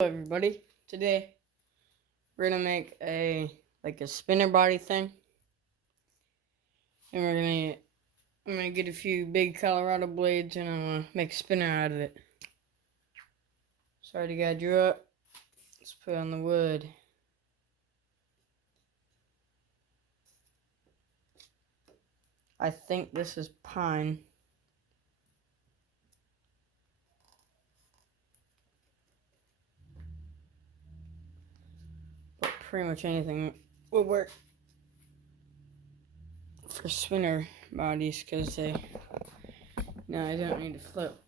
Hello everybody, today we're gonna make a spinner body thing, and I'm gonna get a few big Colorado blades and I'm gonna make a spinner out of it. So I already got it drew up. Let's put it on the wood. I think this is pine. But pretty much anything will work for spinner bodies because they don't need to float.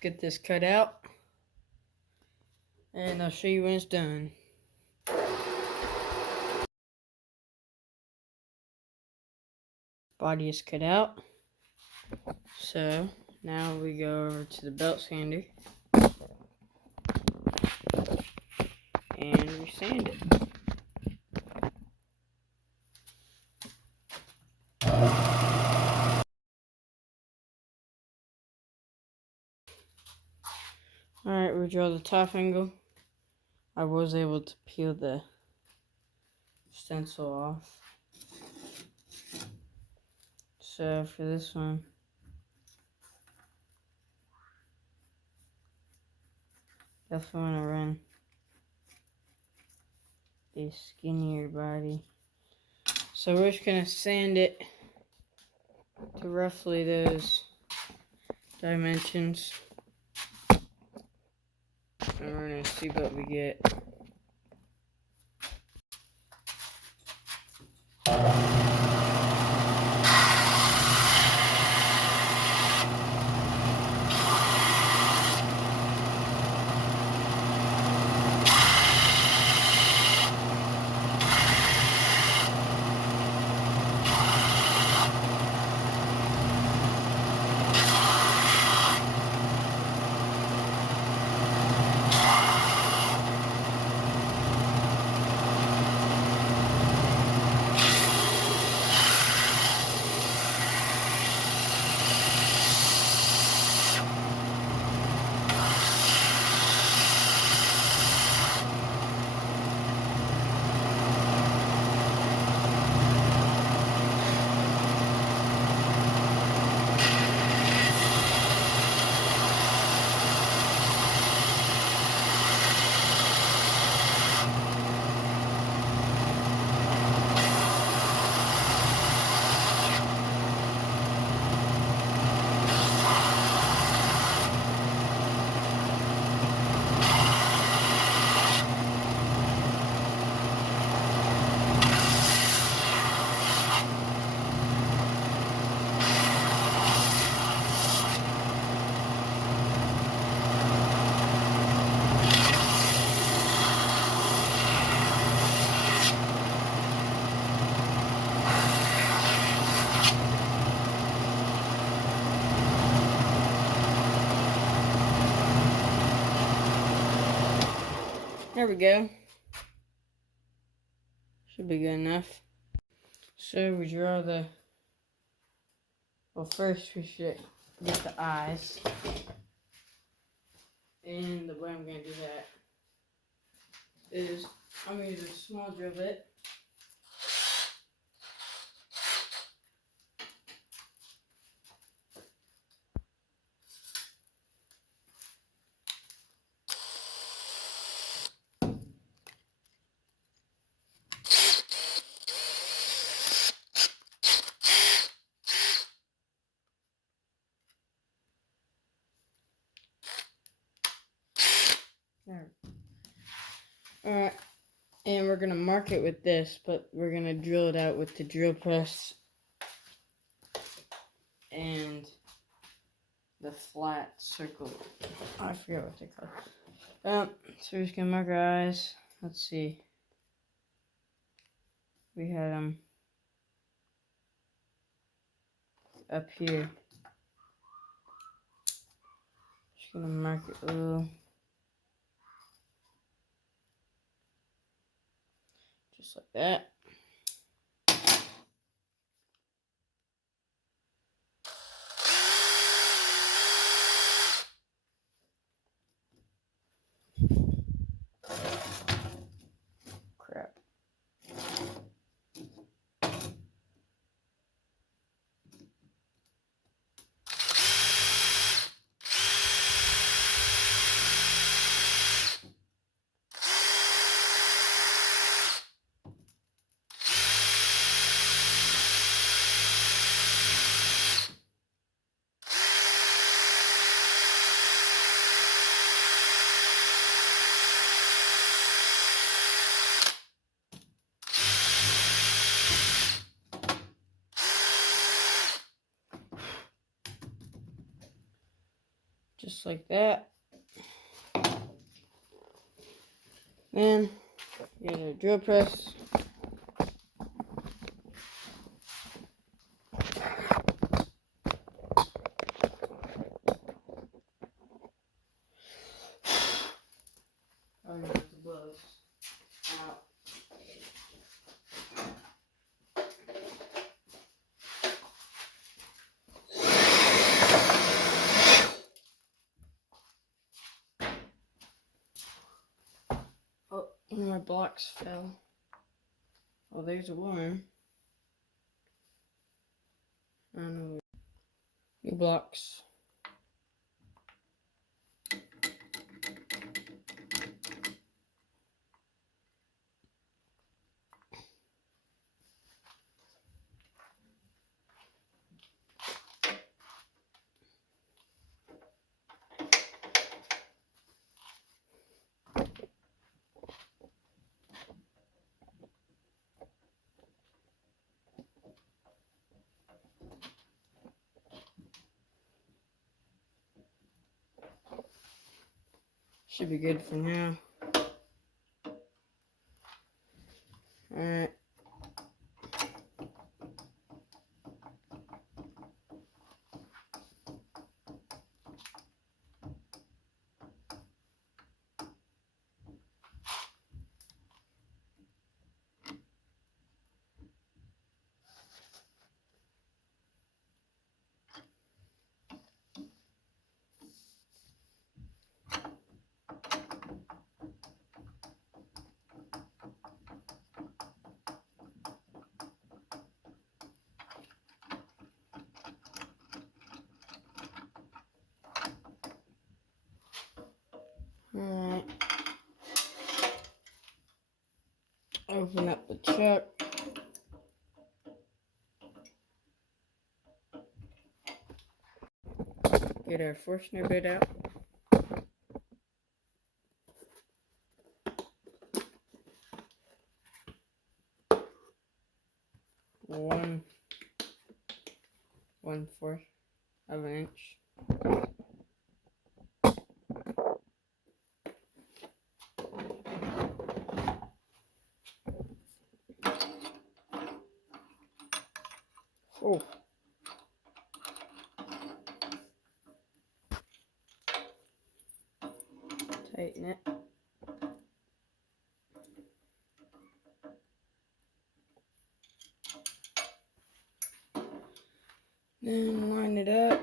Get this cut out and I'll show you when it's done. Body is cut out. So now we go over to the belt sander and we sand it. Alright, we draw the top angle. I was able to peel the stencil off. So for this one, definitely want to run a skinnier body. So we're just going to sand it to roughly those dimensions. And we're going to see what we get. There we go. Should be good enough. So we draw first we should get the eyes. And the way I'm going to do that is I'm going to use a small drill bit. Alright, and we're going to mark it with this, but we're going to drill it out with the drill press and the flat circle. Oh, I forget what they call it. So we're just going to mark our eyes. Let's see. We had them up here. Just going to mark it a little. Just like that. just like that. Then get a drill press. Oh, no, the gloves out. Oh, one of my blocks fell. Oh, there's a worm. I don't know. New blocks. Should be good for now. Alright. Alright. Open up the chuck. Get our Forstner bit out. One-fourth of an inch. Oh. Tighten it. Then line it up.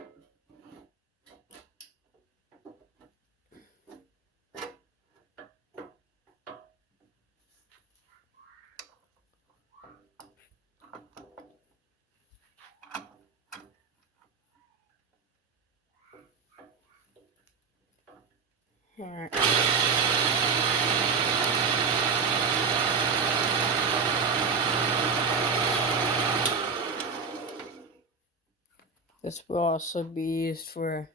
Alright. This will also be used for,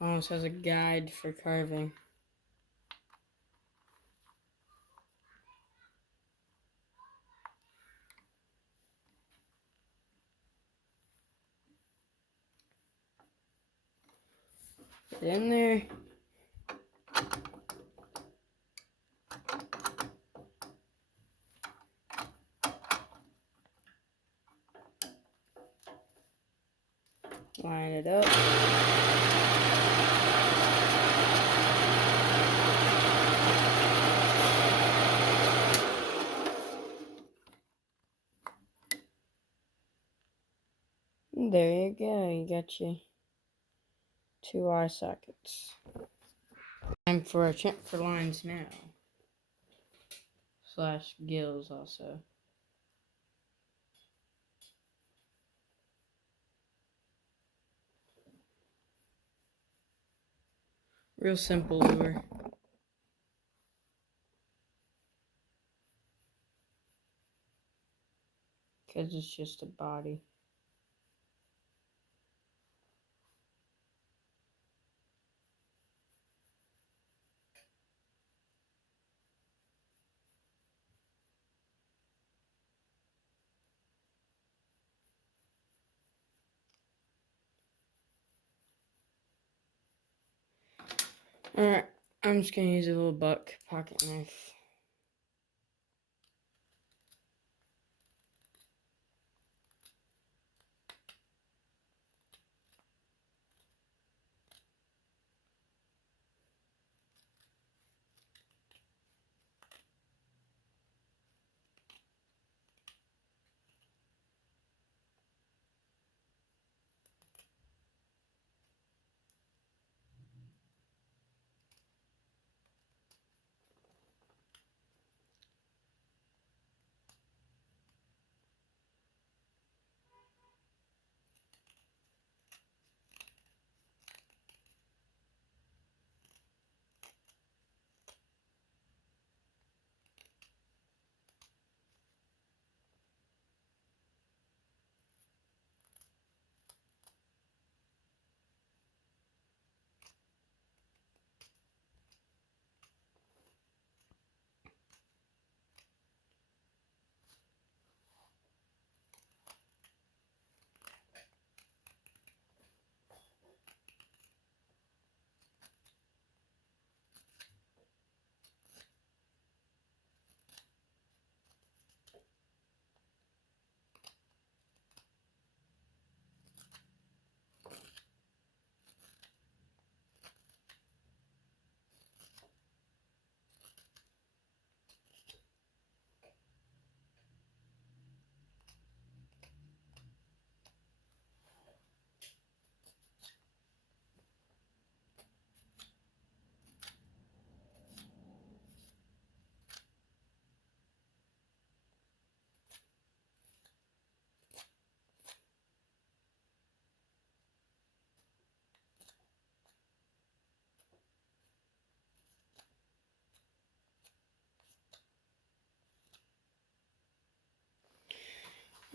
almost as a guide for carving. Put it in there. Line it up. And there you go. You got your 2 eye sockets. Time for our chamfer lines now. / gills also. Real simple lure. Because it's just a body. Alright, I'm just gonna use a little buck pocket knife.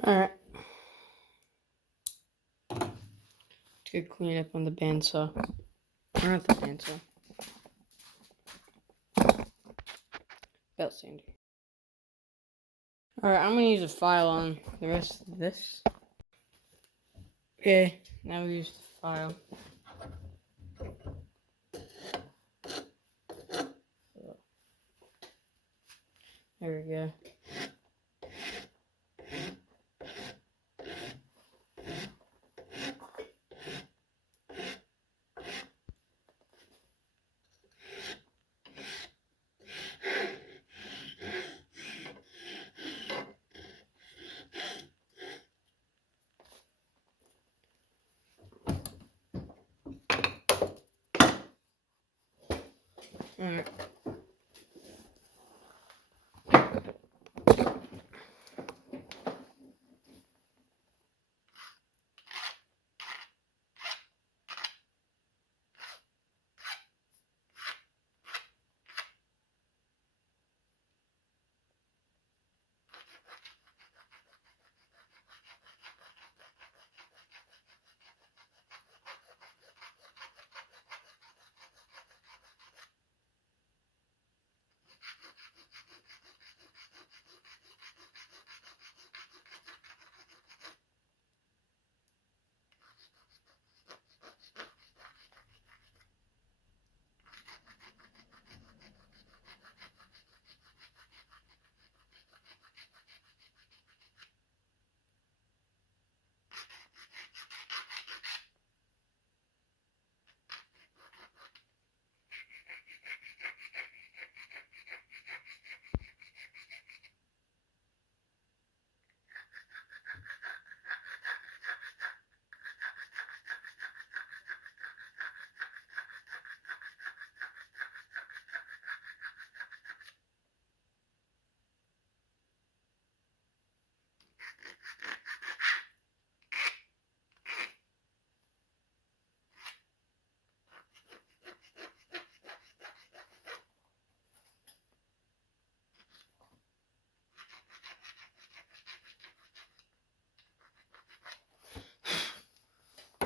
Alright. Let's go clean up on the bandsaw. Or not the bandsaw. Belt sander. Alright, I'm gonna use a file on the rest of this. Okay, now we use the file. There we go. Alright.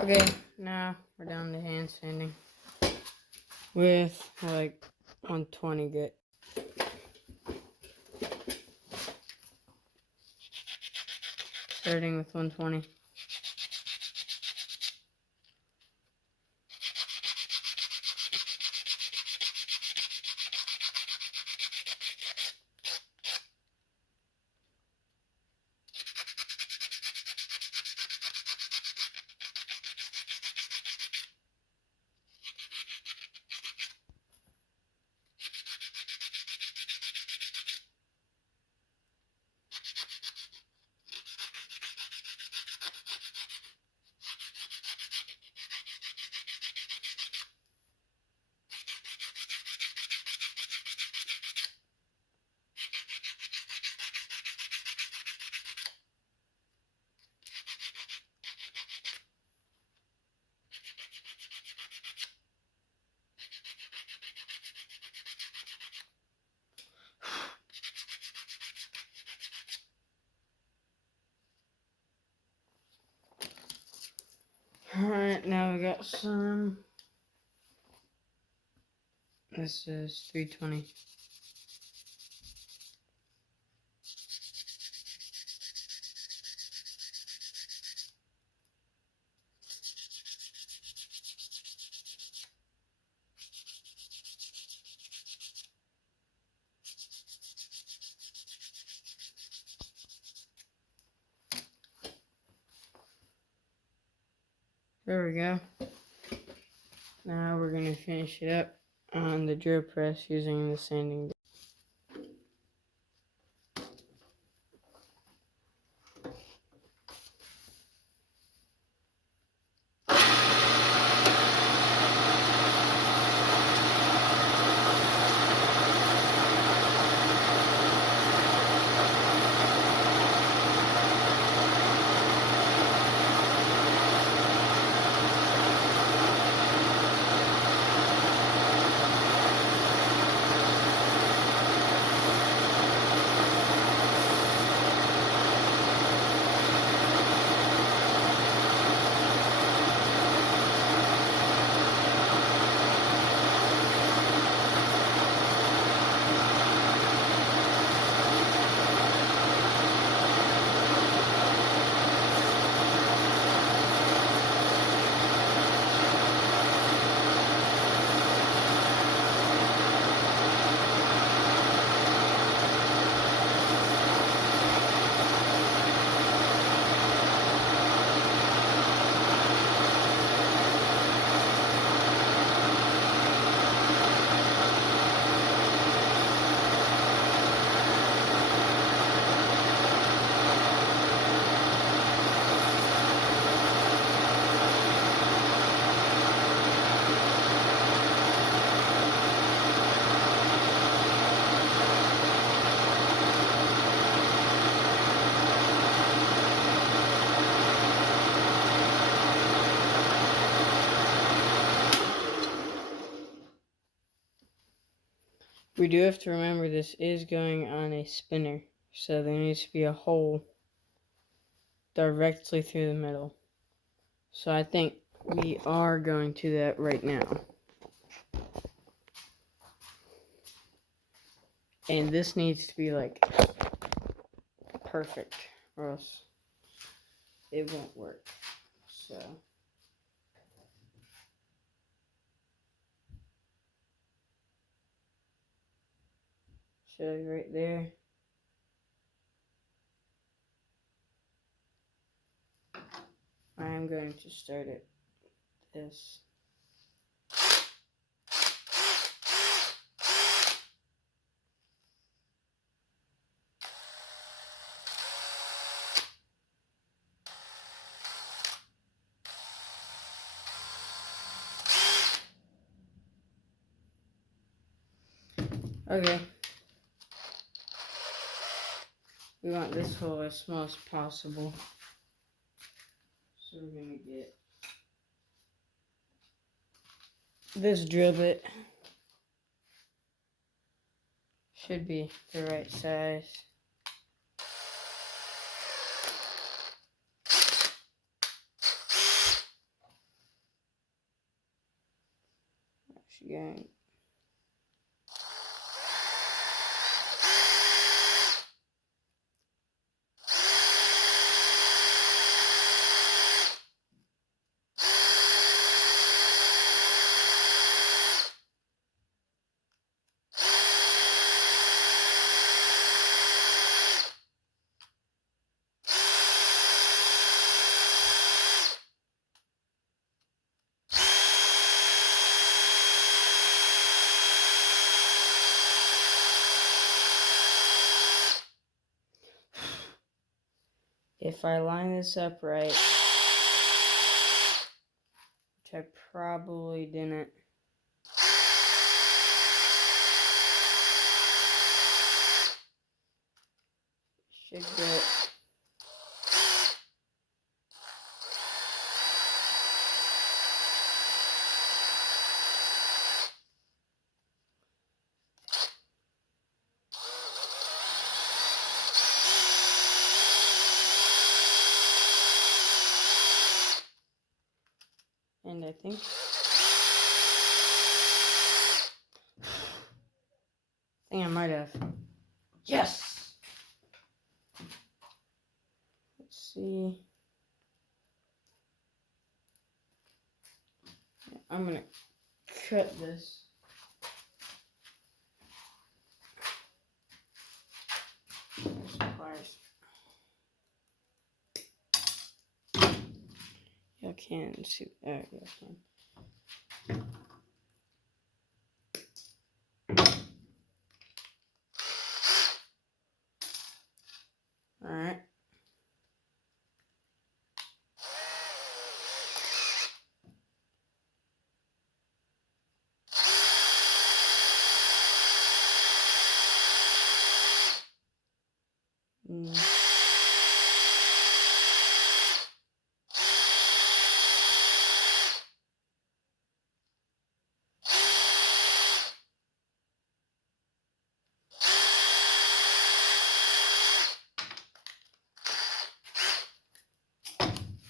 Okay, now we're down to hand sanding with like 120 grit. Starting with 120. Alright, now we got some. This is 320. There we go. Now we're going to finish it up on the drill press using the sanding. We do have to remember this is going on a spinner, so there needs to be a hole directly through the middle. So I think we are going to that right now. And this needs to be like perfect, or else it won't work. So show you right there. I'm going to start it this. Okay. We want this hole as small as possible. So we're going to get this drill bit. Should be the right size. Again. If I line this up right, which I probably didn't, should get think. I think I might have. Yes! Let's see. I'm gonna cut this. There's some pliers. Y'all can see. Y'all can. Alright.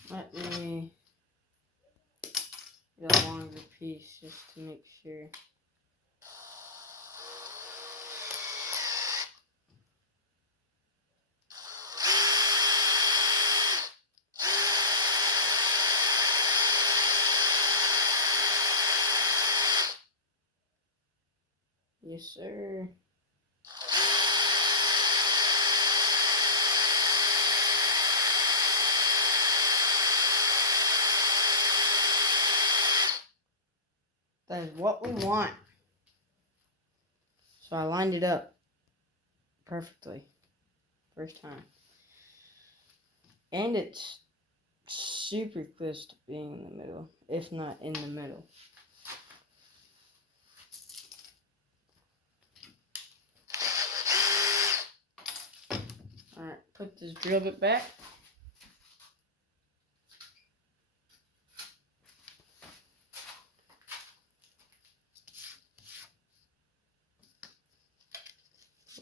Let me get a longer piece just to make sure. Yes, sir. That is what we want. So I lined it up perfectly. First time. And it's super close to being in the middle, if not in the middle. Alright, put this drill bit back.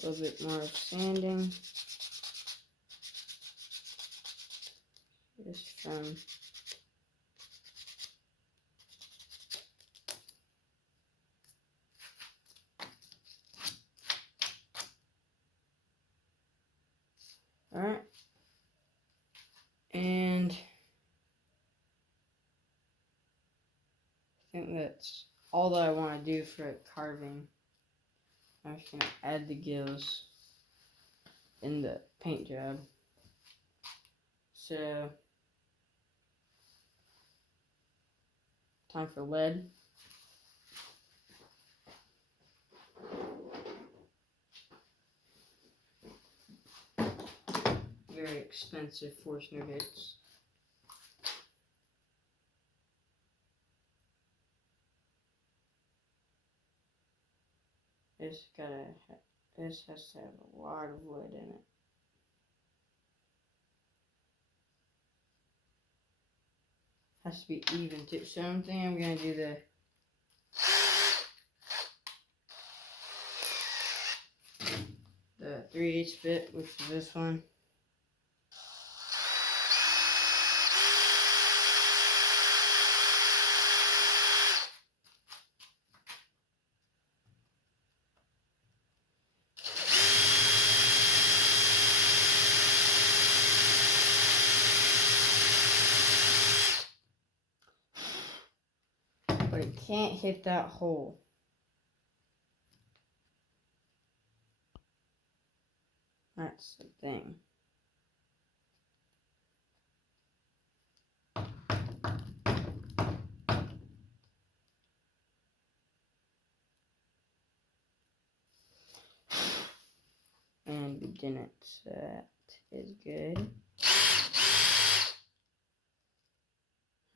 A little bit more of sanding. Just from alright. And I think that's all that I want to do for carving. I'm just going to add the gills in the paint job. So, time for lead. Very expensive Forstner bits. This has to have a lot of wood in it. Has to be even too. So I'm thinking I'm gonna do the 3/8 bit, which is this one. But it can't hit that hole. That's the thing. And we didn't, so that is good.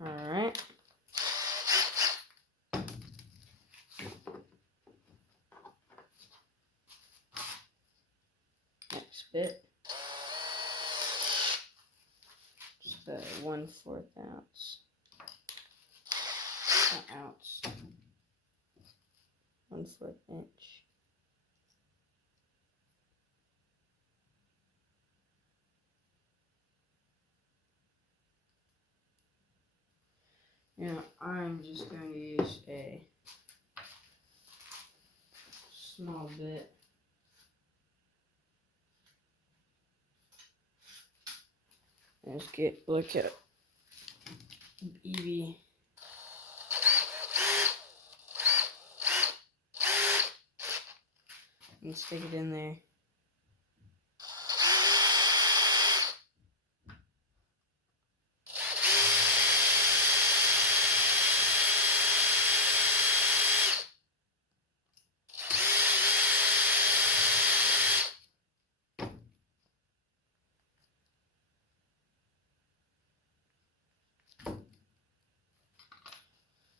Alright. Next bit. Just a 1/4 ounce. Not ounce. 1/4 inch. Yeah, I'm just going to use a small bit. Let's look at Evie. And stick it in there.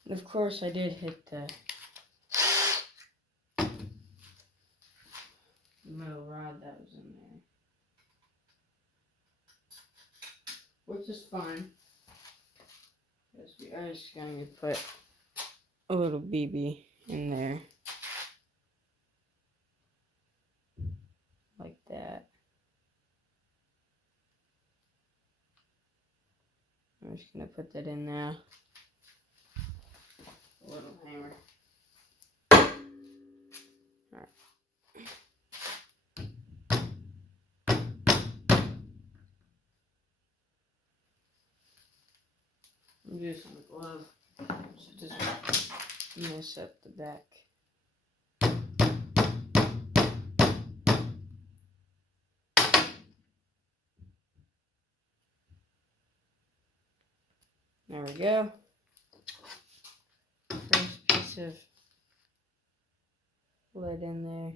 And of course, I did hit the metal rod that was in there, which is fine. Because we are just going to put a little BB in there, like that. I'm just going to put that in now. A little hammer. Alright. I'm using a glove so it doesn't mess up the back. There we go. First piece of lead in there.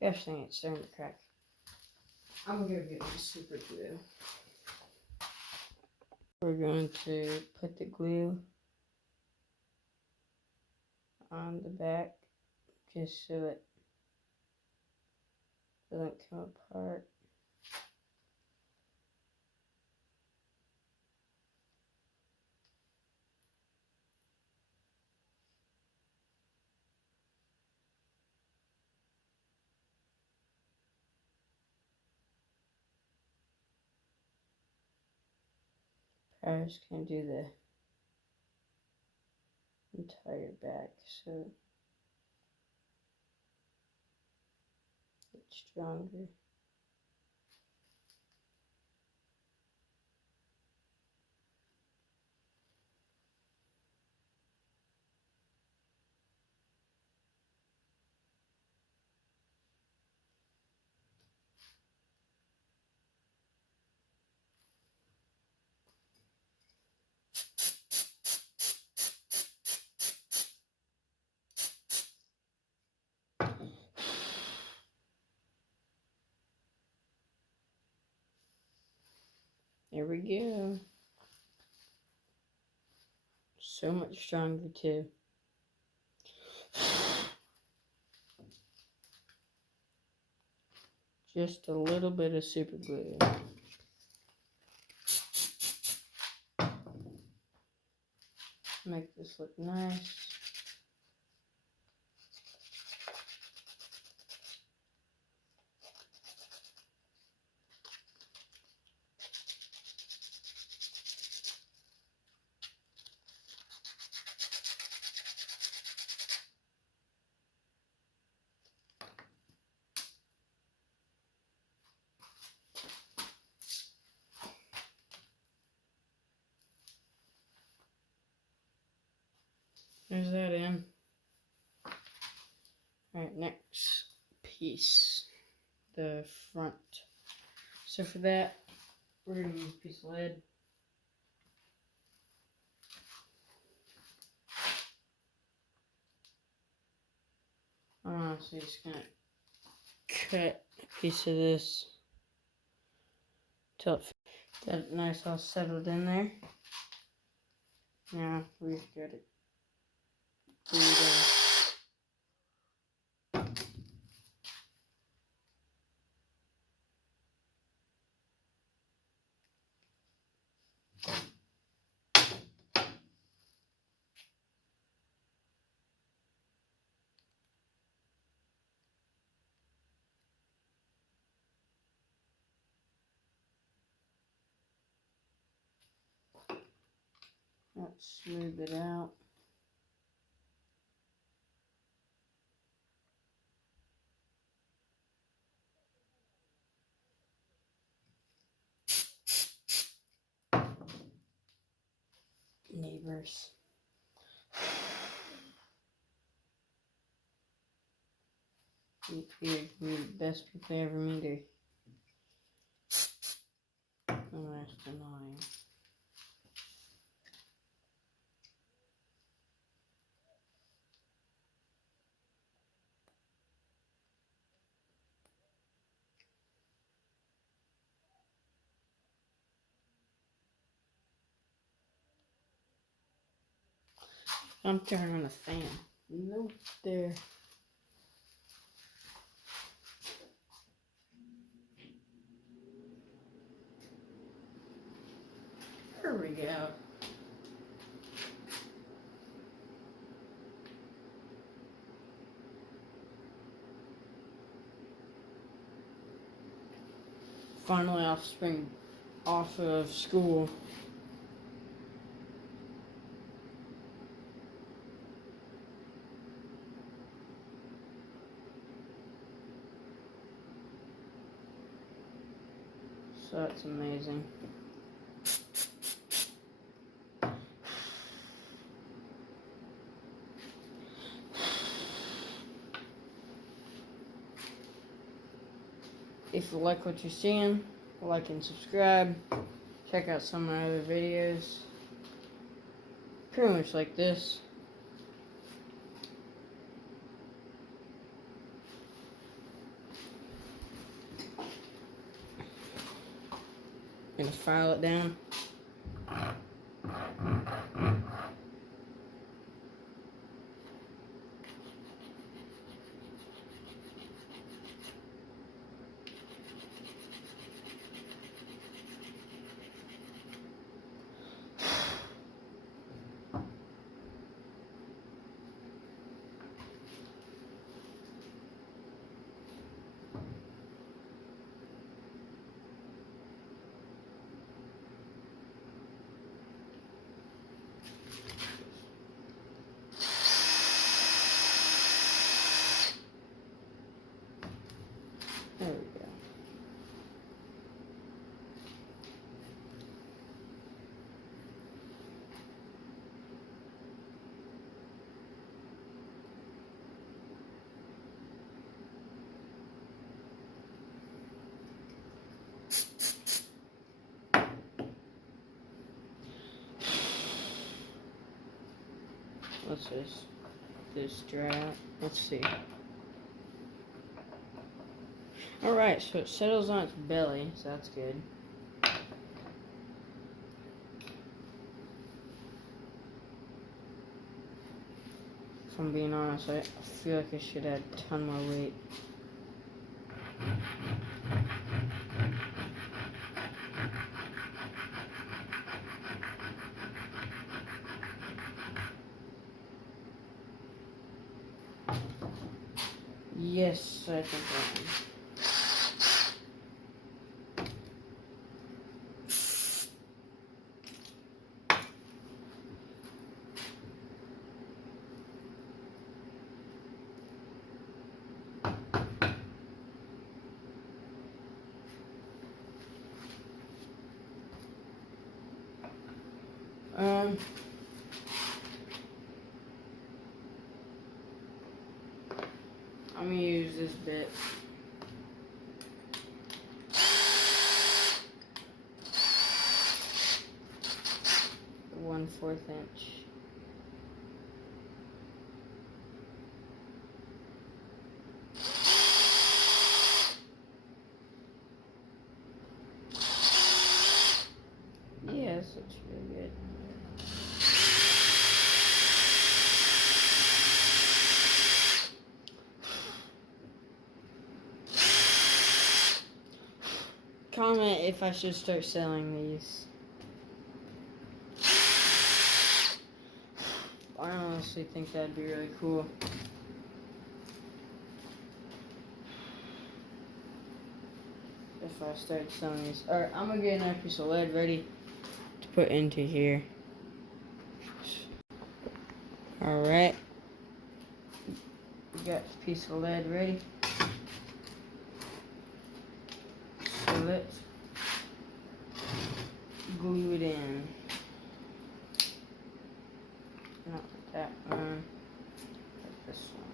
Gosh dang, it's starting to crack. I'm going to get my super glue. We're going to put the glue on the back just so it doesn't come apart. I'm just going to do the entire back so it's stronger. There we go. So much stronger too. Just a little bit of super glue. Make this look nice. There's that in. Alright, next piece. The front. So for that, we're going to use a piece of lead. So you're just going to cut a piece of this till that nice all settled in there. Now we've got it glued in. smooth it out. Neighbors. You're the best people I ever meet. Oh, that's annoying. I'm turning on the fan. Nope, there. There we go. Finally off of school. So that's amazing. If you like what you're seeing, like and subscribe. Check out some of my other videos. Pretty much like this. Gonna file it down. There we go. Let's just this dry out. Let's see. Alright, so it settles on its belly, so that's good. If I'm being honest, I feel like I should add a ton more weight. Yes, I think I am. I'm gonna use this bit. The 1/4 inch. Yes, it's really good. Comment if I should start selling these. I honestly think that'd be really cool. If I start selling these. Alright, I'm gonna get another piece of lead ready to put into here. Alright. We got the piece of lead ready. So let's glue it in. Not that one. Like this one.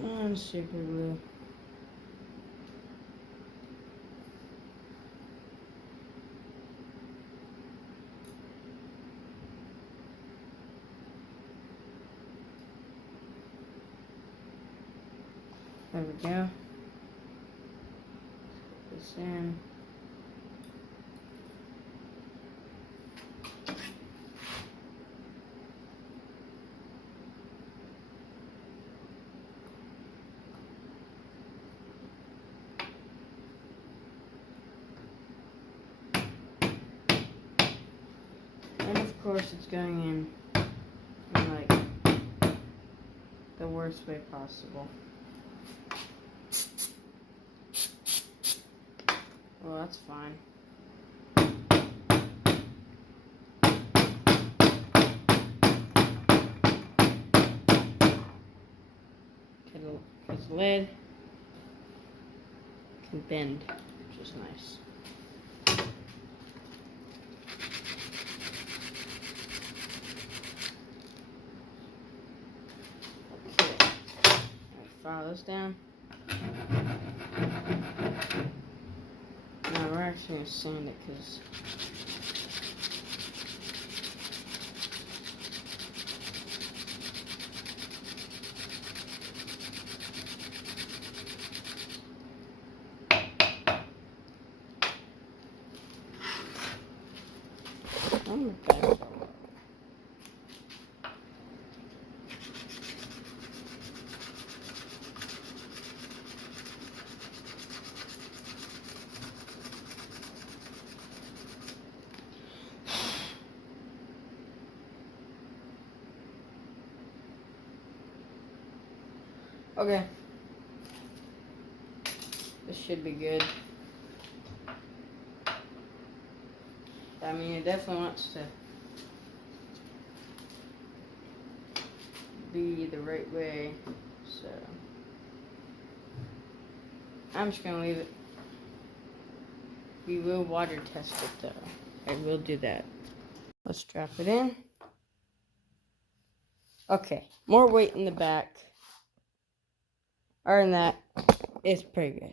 Come on, super glue. There we go. Put this in. And of course it's going in like the worst way possible. Well, that's fine. Because lead can bend, which is nice. Okay, file this down. Now we're actually going to sand it because I'm okay. Okay. This should be good. I mean, it definitely wants to be the right way, so I'm just gonna leave it. We will water test it though. I will do that. Let's drop it in. Okay, more weight in the back. Other than that, it's pretty good.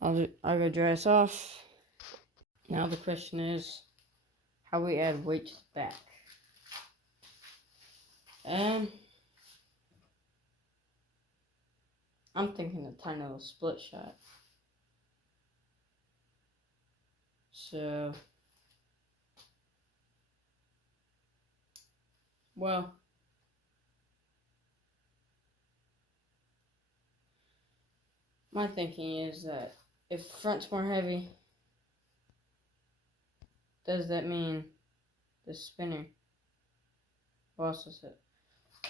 I'll go dry this off. Now the question is, how we add weight to the back. I'm thinking a tiny little split shot. So, well, my thinking is that if the front's more heavy, does that mean the spinner will also sit?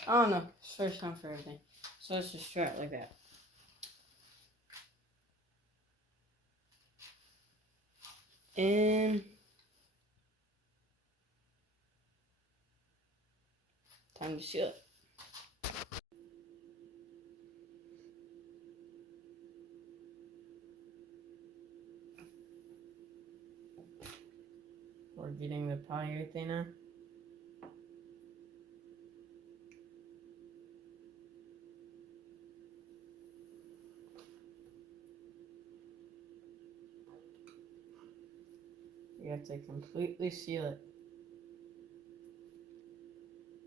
I don't know. It's first time for everything. So let's just try it like that. And time to seal it. We're getting the polyurethane on. You have to completely seal it.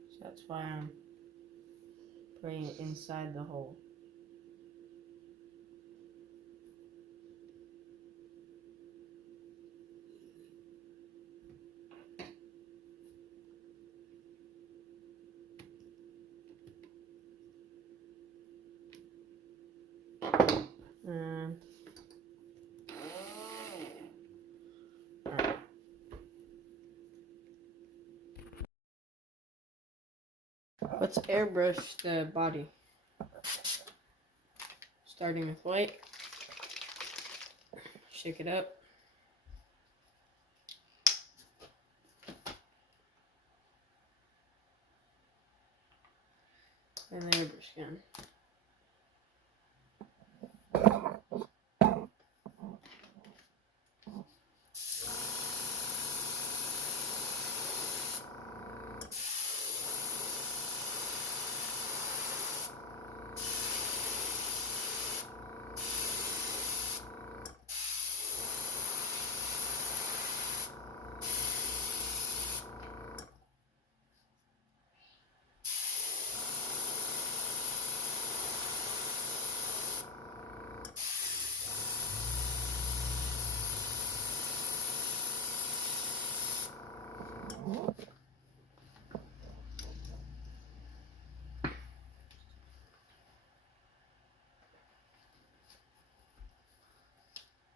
So that's why I'm putting it inside the hole. Let's airbrush the body. Starting with white. Shake it up. And the airbrush again.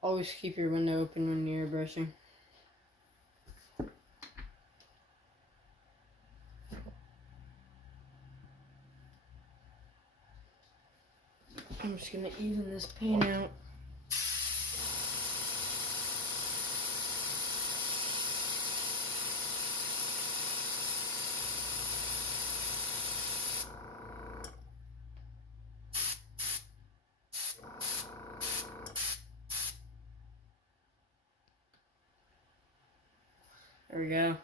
Always keep your window open when you're brushing. I'm just gonna even this paint out. There we go.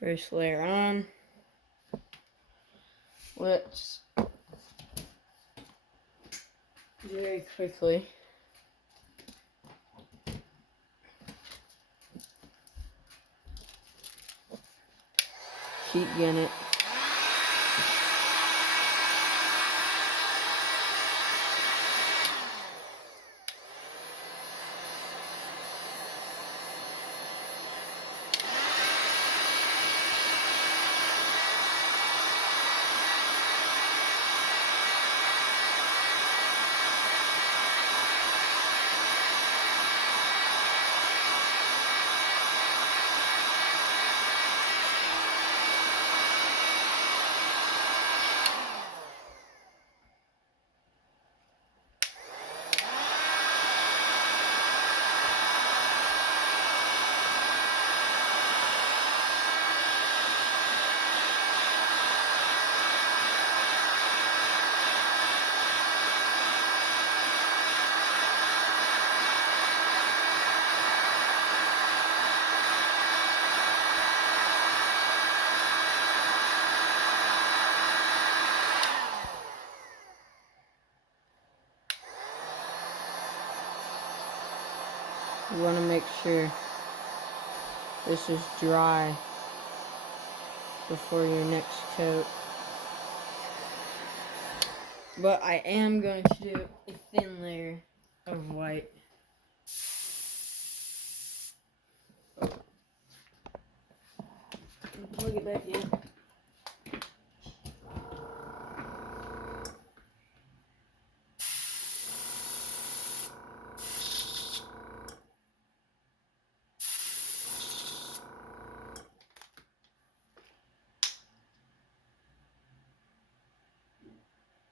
First layer on. Let's very quickly keep getting it. You want to make sure this is dry before your next coat. But I am going to do a thin layer of white. Plug it back in.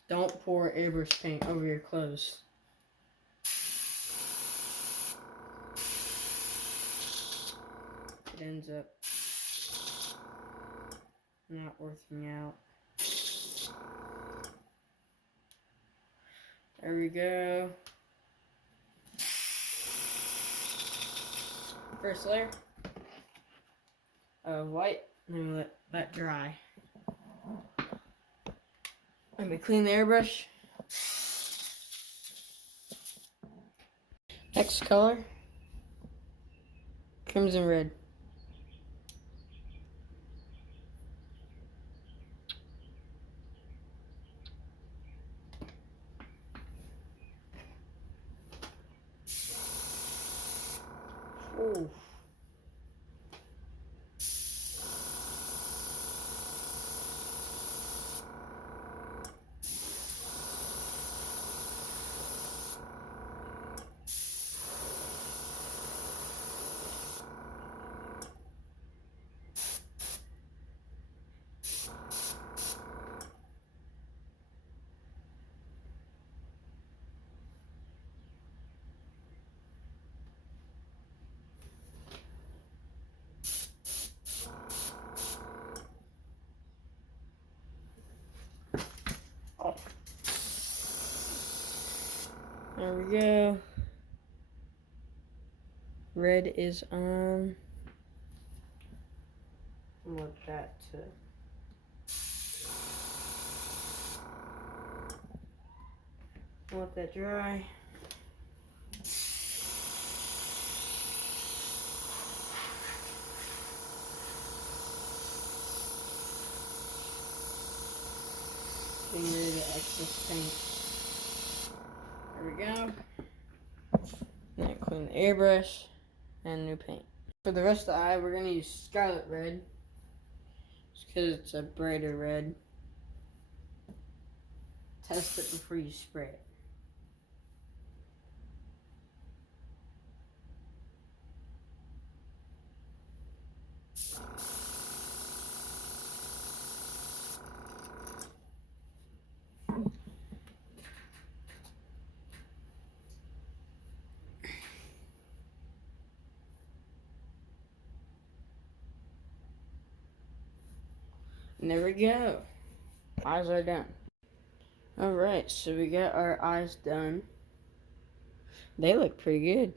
Don't pour airbrush paint over your clothes. It ends up not working out. There we go. First layer of white, and then we let that dry. Let me clean the airbrush. Next color, crimson red. Ooh. There we go. Red is on. Let that let that dry. Getting rid of the excess paint. There we go. Now clean the airbrush and new paint. For the rest of the eye, we're going to use Scarlet Red. Just because it's a brighter red. Test it before you spray it. And there we go. Eyes are done. Alright, so we got our eyes done. They look pretty good.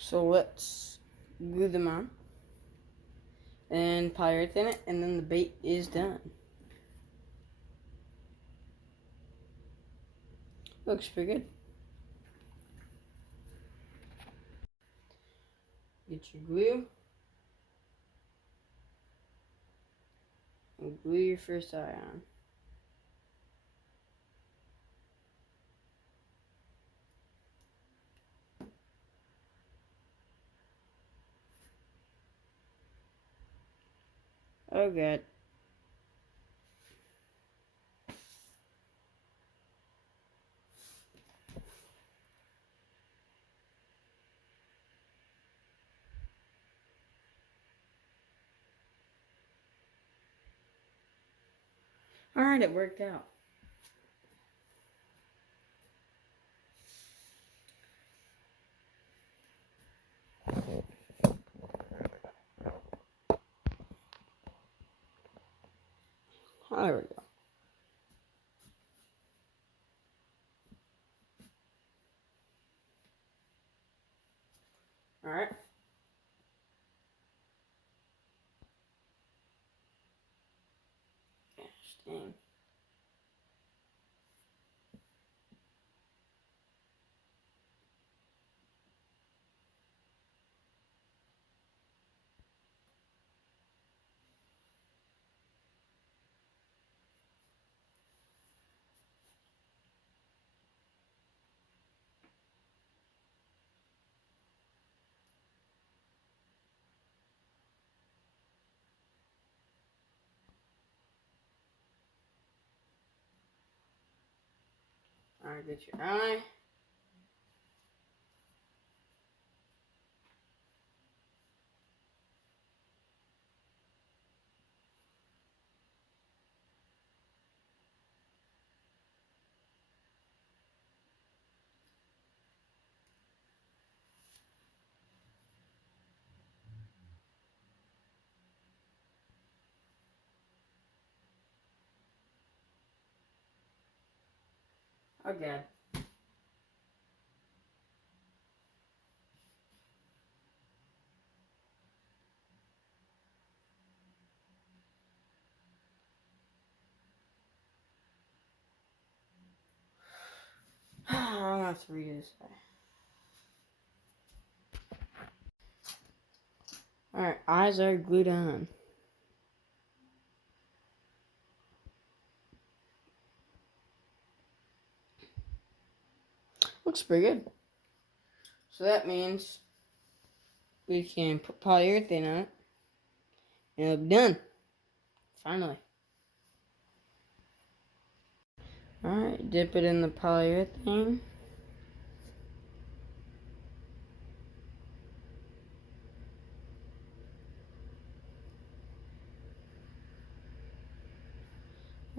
So let's glue them on. And polyurethane it, and then the bait is done. Looks pretty good. Get your glue. And glue your first eye on. Oh god. Alright, it worked out. There we go. Alright. Gosh dang. Alright, get your eye. Oh god. I don't have to read this eye. Alright, eyes are glued on. Looks pretty good. So that means we can put polyurethane on it. And it'll be done. Finally. Alright, dip it in the polyurethane.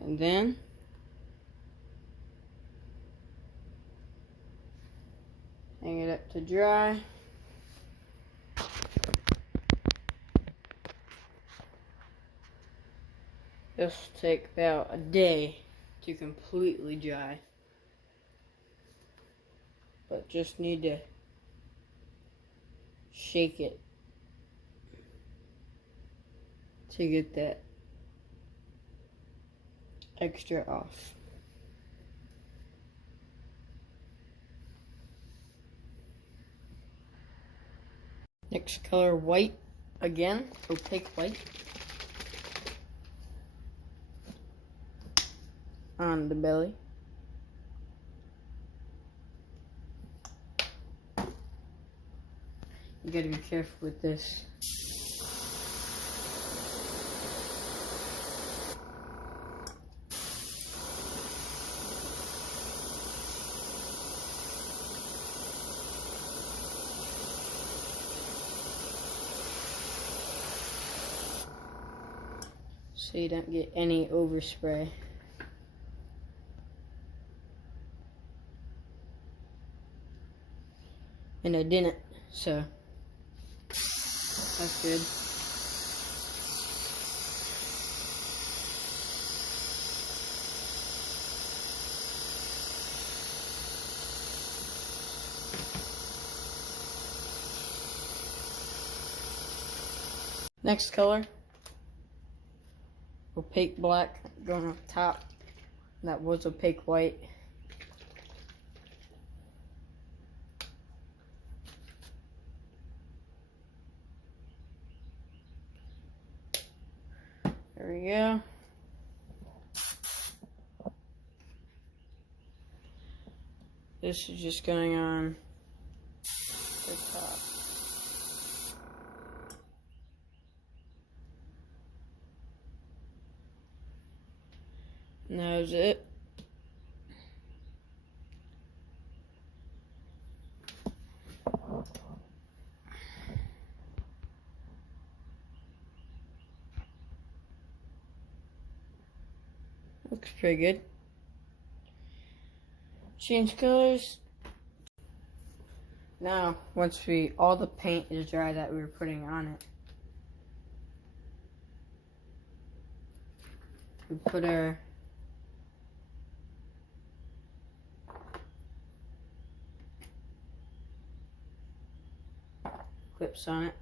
And then hang it up to dry. This will take about a day to completely dry. But just need to shake it to get that extra off. Next color, white again, opaque white on the belly. You gotta be careful with this. So you don't get any overspray. And I didn't, so that's good. Next color, opaque black going up top. That was opaque white. There we go. This is just going on the top. And that was it. Looks pretty good. Change colors. Now, once all the paint is dry that we were putting on it, we put our clips on it.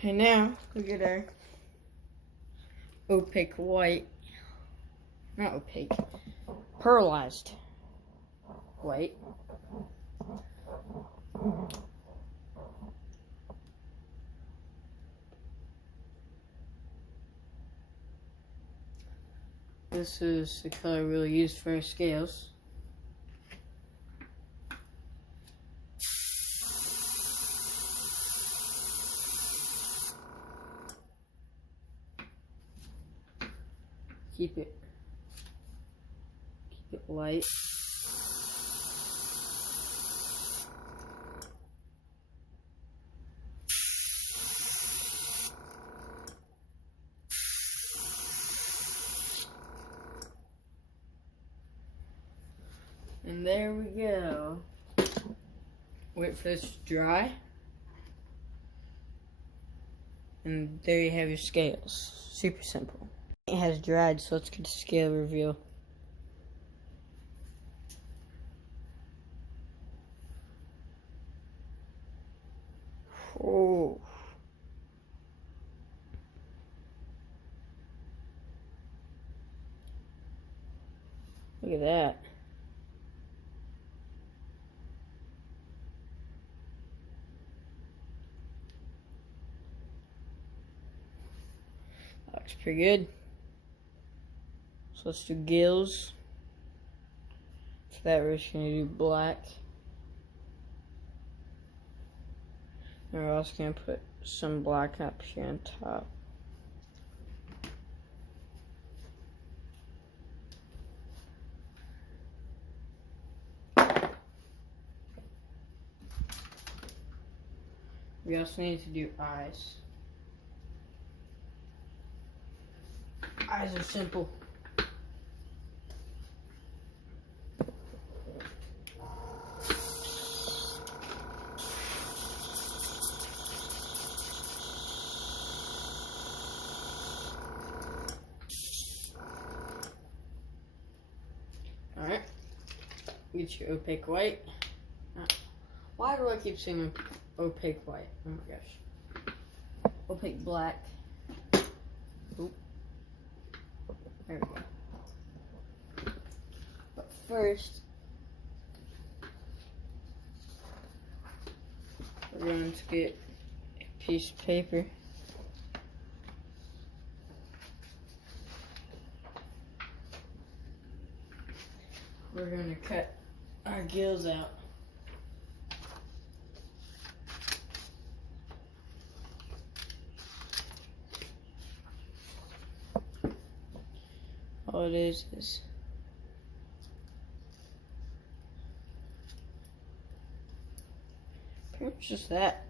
And now, look at our opaque white, not opaque, pearlized white. This is the color we'll use for our scales. Keep it light. And there we go. Wait for this to dry. And there you have your scales. Super simple. It has dried, so let's get a scale review. Oh. Look at that. That looks pretty good. So let's do gills. For that we're just gonna do black. And we're also gonna put some black up here on top. We also need to do eyes. Eyes are simple. Alright, get your opaque white. Why do I keep saying opaque white? Oh my gosh. Opaque black. Oop. There we go. But first, we're going to get a piece of paper. We're going to cut our gills out. All it is pretty much just that.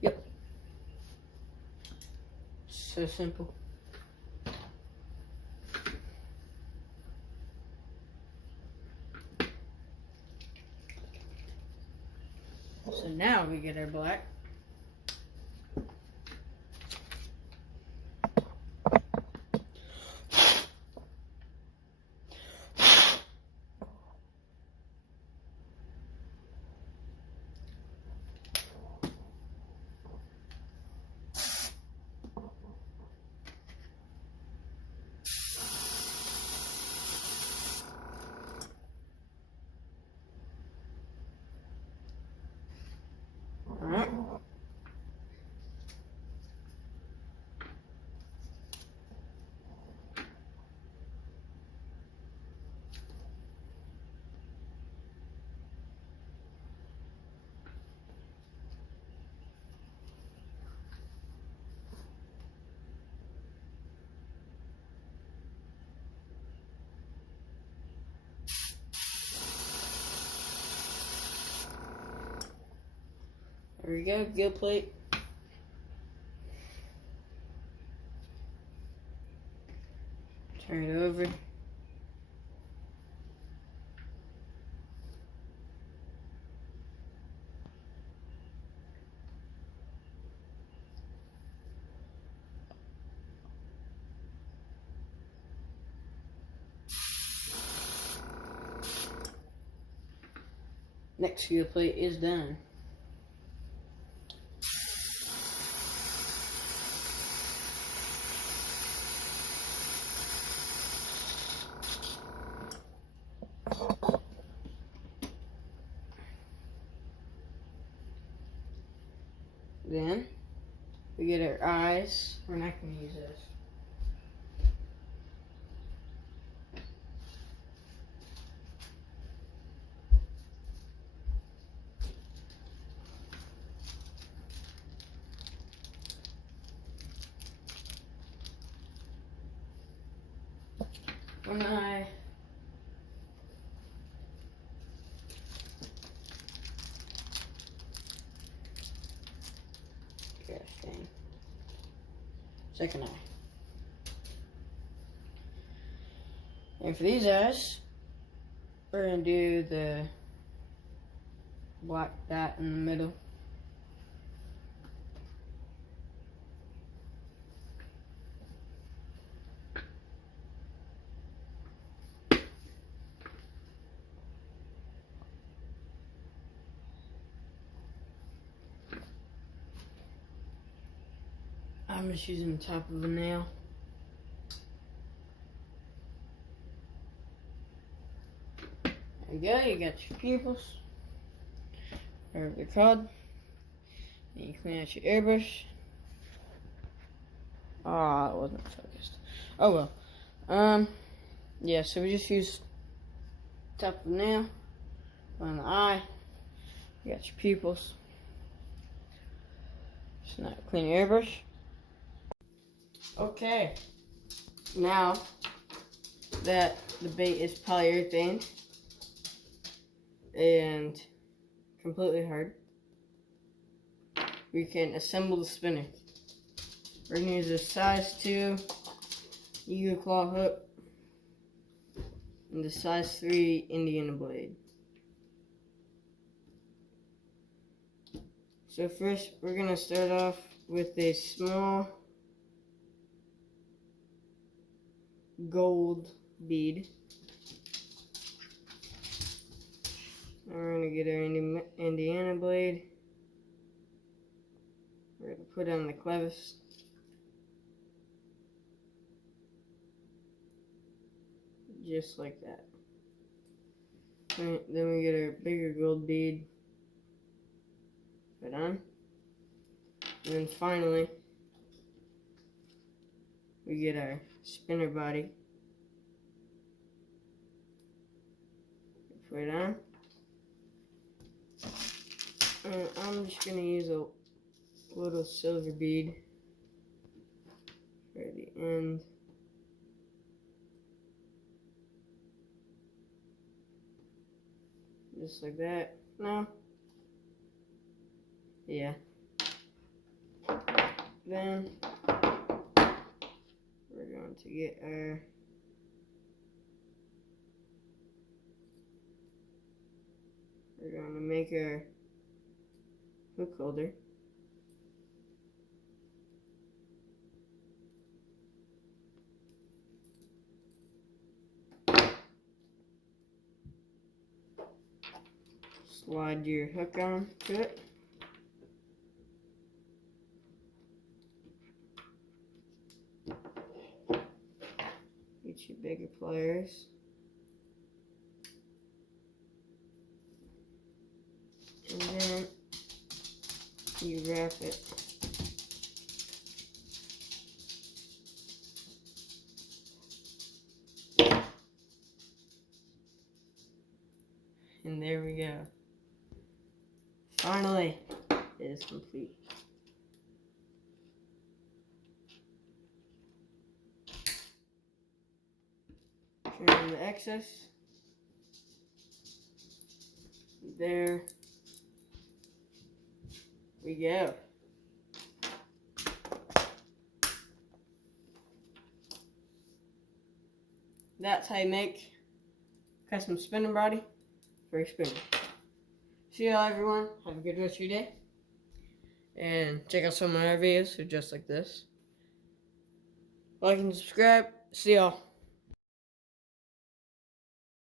Yep. So simple. So now we get our black. Alright. There we go, gill plate. Turn it over. Next gill plate is done. Then we get our eyes. We're not going to use this. One eye. Gosh dang. Second eye. And for these eyes, we're going to do the black dot in the middle. I'm just using the top of a nail. There you go, you got your pupils. Whatever they're called. And you clean out your airbrush. Ah, it wasn't focused. Oh well. Yeah, so we just use top of the nail on the eye. You got your pupils. Just now clean your airbrush. Okay, now that the bait is polyurethane and completely hard, we can assemble the spinner. We're going to use a size 2 Eagle Claw hook and the size 3 Indiana blade. So first we're going to start off with a small gold bead. We're going to get our Indiana blade. We're going to put on the clevis. Just like that. Right, then we get our bigger gold bead. Put on. And then finally, we get our spinner body. Put it on. And I'm just going to use a little silver bead for the end. Just like that. No. Yeah. Then we're going to get our we're going to make our hook holder. Slide your hook on to it. Get your bigger pliers. And then you wrap it. And there we go. Finally, it is complete. Trim the excess. There we go. That's how you make custom spinning body for a spinner. See y'all, everyone. Have a good rest of your day. And check out some of my other videos, so just like this. Like and subscribe. See y'all.